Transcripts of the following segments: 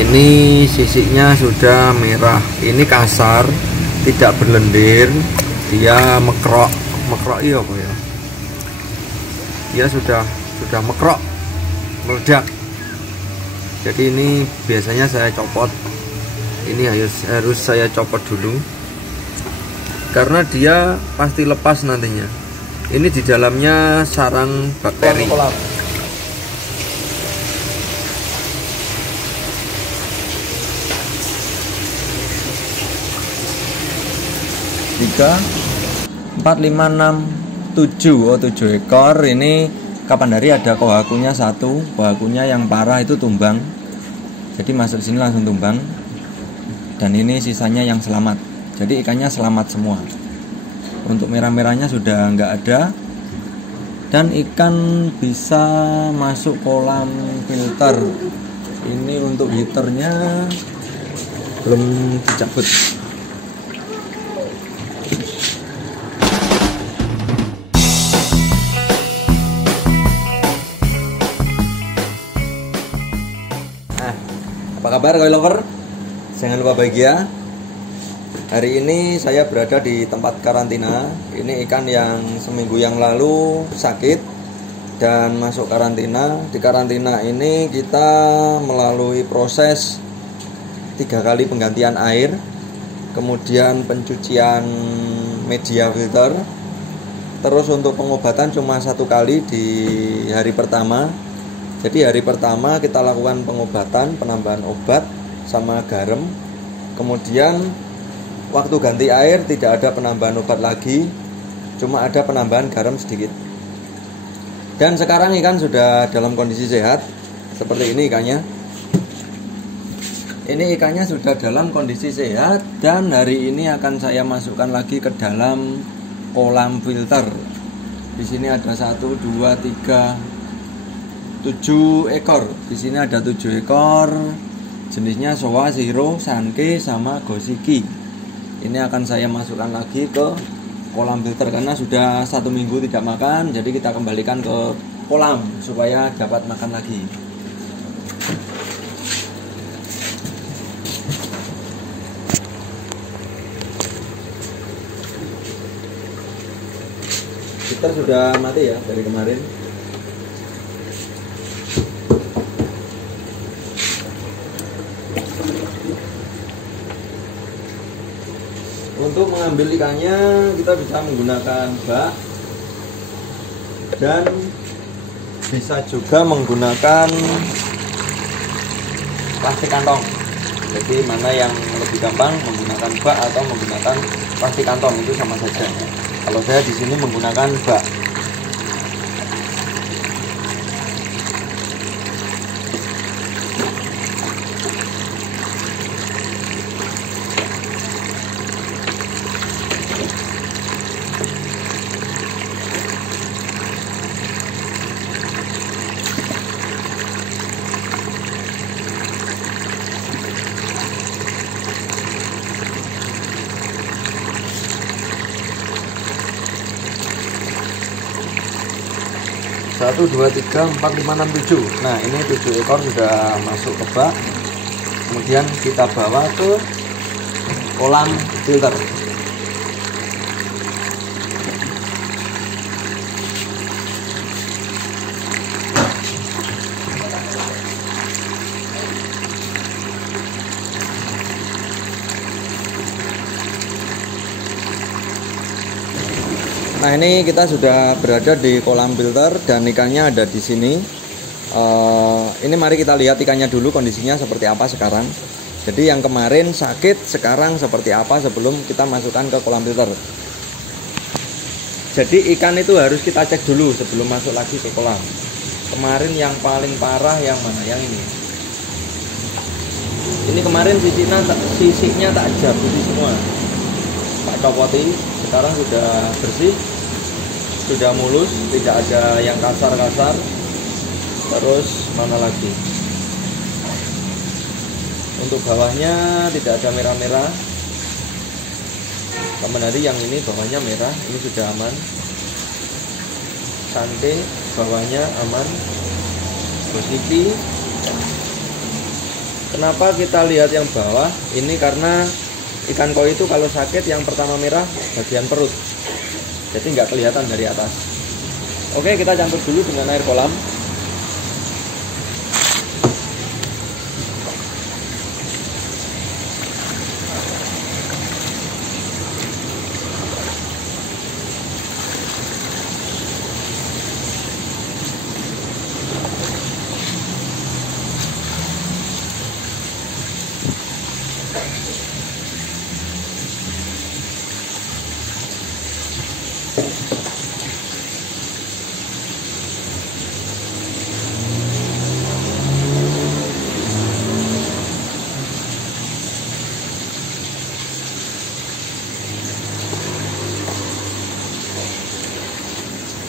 Ini sisiknya sudah merah, ini kasar, tidak berlendir, dia mekrok iya apa ya, dia sudah mekrok, meledak. Jadi ini biasanya saya copot, ini harus saya copot dulu karena dia pasti lepas nantinya. Ini di dalamnya sarang bakteri. Tiga, 4, 5, 6, 7 ekor. Ini kapan hari ada kohakunya satu, kohakunya yang parah itu tumbang, jadi masuk sini langsung tumbang. Dan ini sisanya yang selamat, jadi ikannya selamat semua. Untuk merah-merahnya sudah nggak ada, dan ikan bisa masuk kolam filter. Ini untuk heaternya belum dicabut. Apa kabar koi lover? Jangan lupa bahagia. Hari ini saya berada di tempat karantina. Ini ikan yang seminggu yang lalu sakit dan masuk karantina. Di karantina ini kita melalui proses 3 kali penggantian air, kemudian pencucian media filter, terus untuk pengobatan cuma 1 kali di hari pertama. Jadi hari pertama kita lakukan pengobatan, penambahan obat sama garam. Kemudian waktu ganti air tidak ada penambahan obat lagi, cuma ada penambahan garam sedikit. Dan sekarang ikan sudah dalam kondisi sehat. Seperti ini ikannya. Ini ikannya sudah dalam kondisi sehat, dan hari ini akan saya masukkan lagi ke dalam kolam filter. Di sini ada 1, 2, 3, 7 ekor. Di sini ada 7 ekor. Jenisnya Showa, Shiro, Sanke, sama Goshiki. Ini akan saya masukkan lagi ke kolam filter karena sudah 1 minggu tidak makan. Jadi kita kembalikan ke kolam supaya dapat makan lagi. Filter sudah mati ya dari kemarin. Untuk mengambil ikannya kita bisa menggunakan bak dan bisa juga menggunakan plastik kantong. Jadi mana yang lebih gampang, menggunakan bak atau menggunakan plastik kantong, itu sama saja. Kalau saya di sini menggunakan bak. Satu, 2, 3, 4, 5, 6, 7. Nah, ini 7 ekor sudah masuk ke bak. Kemudian kita bawa ke kolam filter. Nah, ini kita sudah berada di kolam filter dan ikannya ada di sini. Ini mari kita lihat ikannya dulu kondisinya seperti apa sekarang. Jadi yang kemarin sakit sekarang seperti apa sebelum kita masukkan ke kolam filter. Jadi ikan itu harus kita cek dulu sebelum masuk lagi ke kolam. Kemarin yang paling parah yang mana? Yang ini. Ini kemarin sisiknya tak putih semua. Tak copoti. Sekarang sudah bersih, sudah mulus, tidak ada yang kasar-kasar. Terus mana lagi? Untuk bawahnya tidak ada merah-merah. Teman hari yang ini bawahnya merah, ini sudah aman. Sanke bawahnya aman. Goshiki Kenapa kita lihat yang bawah? Ini karena ikan koi itu kalau sakit yang pertama merah bagian perut, jadi nggak kelihatan dari atas. Oke, kita campur dulu dengan air kolam.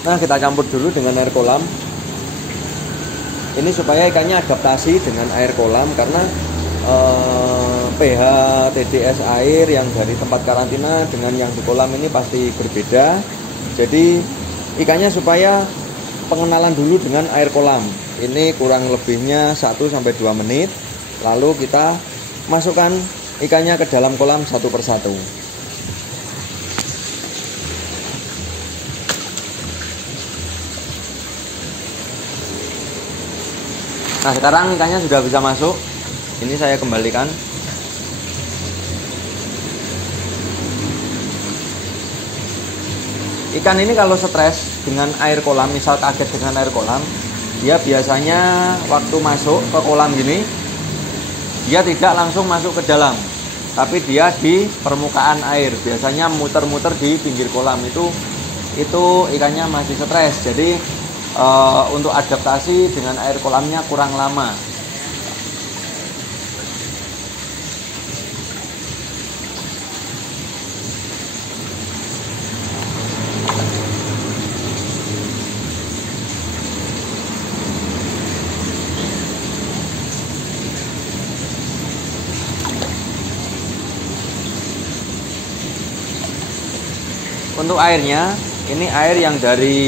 Nah, kita campur dulu dengan air kolam. Ini supaya ikannya adaptasi dengan air kolam, karena pH TDS air yang dari tempat karantina dengan yang di kolam ini pasti berbeda. Jadi ikannya supaya pengenalan dulu dengan air kolam. Ini kurang lebihnya 1-2 menit. Lalu kita masukkan ikannya ke dalam kolam satu persatu. Nah, sekarang ikannya sudah bisa masuk. Ini saya kembalikan. Ikan ini kalau stres dengan air kolam, misal kaget dengan air kolam, dia biasanya waktu masuk ke kolam gini, dia tidak langsung masuk ke dalam, tapi dia di permukaan air. Biasanya muter-muter di pinggir kolam. Itu ikannya masih stres. Jadi untuk adaptasi dengan air kolamnya kurang lama. Untuk airnya, ini air yang dari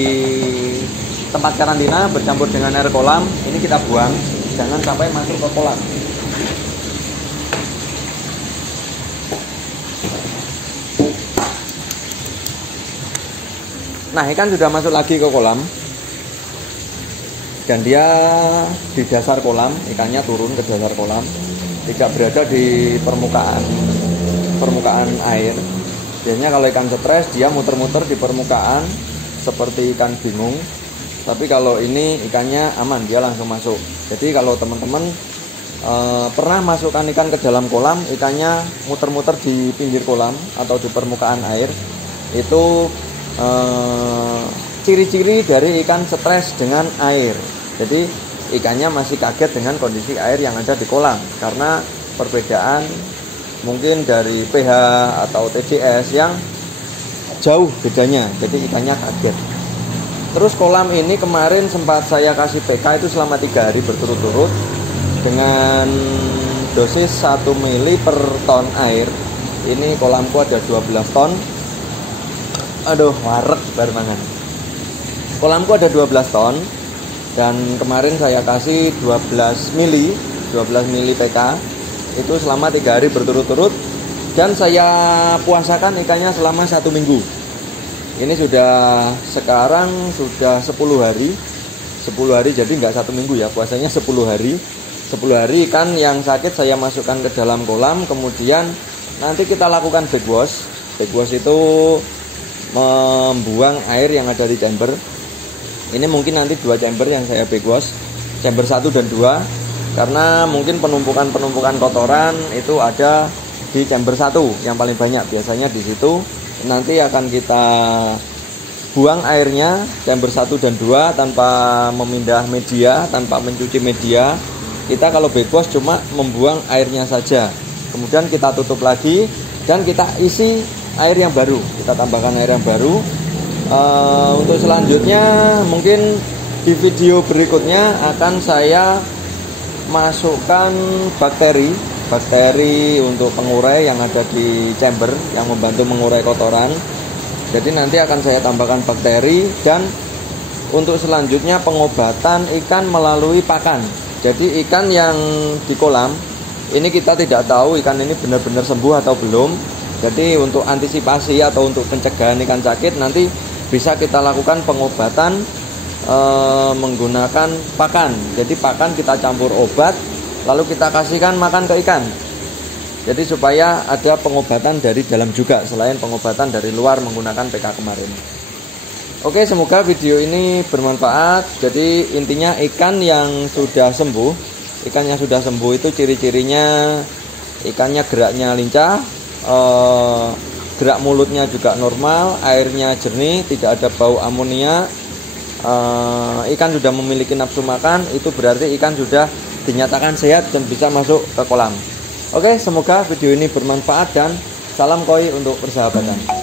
tempat karantina bercampur dengan air kolam. Ini kita buang, jangan sampai masuk ke kolam. Nah, ikan sudah masuk lagi ke kolam, dan dia di dasar kolam. Ikannya turun ke dasar kolam, tidak berada di permukaan air. Biasanya kalau ikan stres, dia muter-muter di permukaan seperti ikan bingung. Tapi kalau ini ikannya aman, dia langsung masuk. Jadi kalau teman-teman pernah masukkan ikan ke dalam kolam, ikannya muter-muter di pinggir kolam atau di permukaan air, itu ciri-ciri dari ikan stres dengan air. Jadi ikannya masih kaget dengan kondisi air yang ada di kolam, karena perbedaan mungkin dari pH atau TDS yang jauh bedanya. Jadi ikannya kaget. Terus kolam ini kemarin sempat saya kasih PK itu selama 3 hari berturut-turut dengan dosis 1 mili per ton air. Ini kolamku ada 12 ton. Aduh, warek bar mangan. Kolamku ada 12 ton dan kemarin saya kasih 12 mili PK itu selama 3 hari berturut-turut, dan saya puasakan ikannya selama 1 minggu. Ini sekarang sudah 10 hari. 10 hari, jadi nggak 1 minggu ya, puasanya 10 hari. 10 hari ikan yang sakit saya masukkan ke dalam kolam. Kemudian nanti kita lakukan backwash. Backwash itu membuang air yang ada di chamber. Ini mungkin nanti 2 chamber yang saya backwash, chamber 1 dan 2, karena mungkin penumpukan kotoran itu ada di chamber 1 yang paling banyak. Biasanya di situ. Nanti akan kita buang airnya chamber 1 dan 2 tanpa memindah media, tanpa mencuci media. Kita kalau backwash cuma membuang airnya saja. Kemudian kita tutup lagi dan kita isi air yang baru. Kita tambahkan air yang baru. Untuk selanjutnya mungkin di video berikutnya akan saya masukkan bakteri untuk pengurai yang ada di chamber yang membantu mengurai kotoran. Jadi nanti akan saya tambahkan bakteri. Dan untuk selanjutnya pengobatan ikan melalui pakan. Jadi ikan yang di kolam ini kita tidak tahu ikan ini benar-benar sembuh atau belum. Jadi untuk antisipasi atau untuk pencegahan ikan sakit, nanti bisa kita lakukan pengobatan menggunakan pakan. Jadi pakan kita campur obat, lalu kita kasihkan makan ke ikan. Jadi supaya ada pengobatan dari dalam juga selain pengobatan dari luar menggunakan PK kemarin. Oke, semoga video ini bermanfaat. Jadi intinya ikan yang sudah sembuh, itu ciri-cirinya ikannya geraknya lincah, gerak mulutnya juga normal, airnya jernih, tidak ada bau amonia. Ikan sudah memiliki nafsu makan, itu berarti ikan sudah dinyatakan sehat dan bisa masuk ke kolam. Oke, semoga video ini bermanfaat dan salam koi untuk persahabatan.